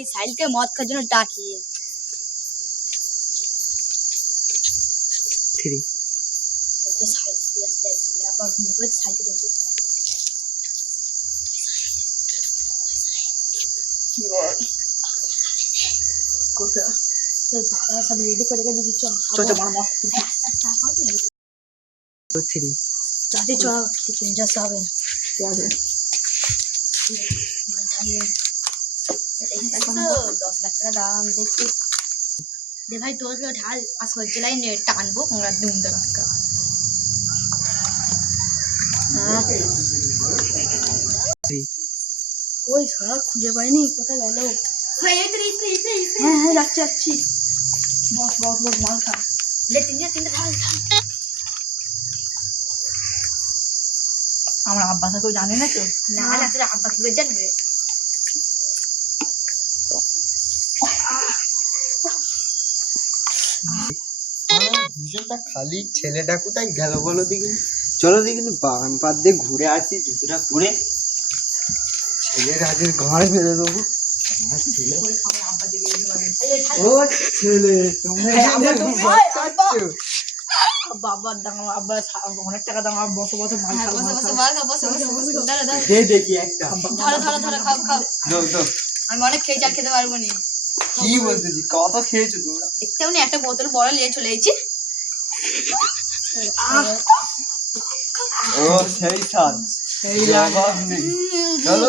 এই সাইলকে মদ খাওয়ার জন্য ডাকি। তো সাইল শুয়ে আছে, যাই সাইল আবার ঘুমোবে, সাইলকে ডেকে পালাই। কি বল কোথা তো দাদা সব রেডি করে রেখে দিচ্ছি, চল মার মত তাতে চ কিনে যাচ্ছে হবে। ঠিক আছে 10 লাখ টাকা দাম দেখছি দে ভাই, 10 লাখ ঢাল আসল জেলায় নেট টানবো আমরা দুম দরকা। ওই সারা খুঁজে পাইনি, কোথায় গেল? ভাই এই তো হ্যাঁ হ্যাঁ যাচ্ছি যাচ্ছি। বস বস বস মাল খা। লে তিনটা ঢাল ঢাল। আমার আব্বা কেউ জানে না তো? না না, তোর আব্বা কি করে জানবে? ভিশনটা খালি, ছেলেটা কোথায় গেল বলো দেখি। চলো দেখি বাগান পাত দিয়ে ঘুরে আসি, জুতোটা পরে ছেলের হাতের ঘর বেরো দেবো। ছেলে ও ছেলে তোমরা বাবার দাম, আব্বা অনেক টাকা দাম, বসে বসে মাল খাও বসে বসে মার খা, বসে বসে দাঁড়া দাঁড়া দে দেখি একটা। ধরো ধরো ধরো, খাও খাও। দাও আমি অনেক খেয়েছি, আর খেতে পারবো না। কি বলতেছি, কত খেয়েছো তোমরা? দেখতেও না, একটা বোতল বড় নিয়ে চলে এসেছি। ও সেই স্বাদ, জবাব নেই। চলো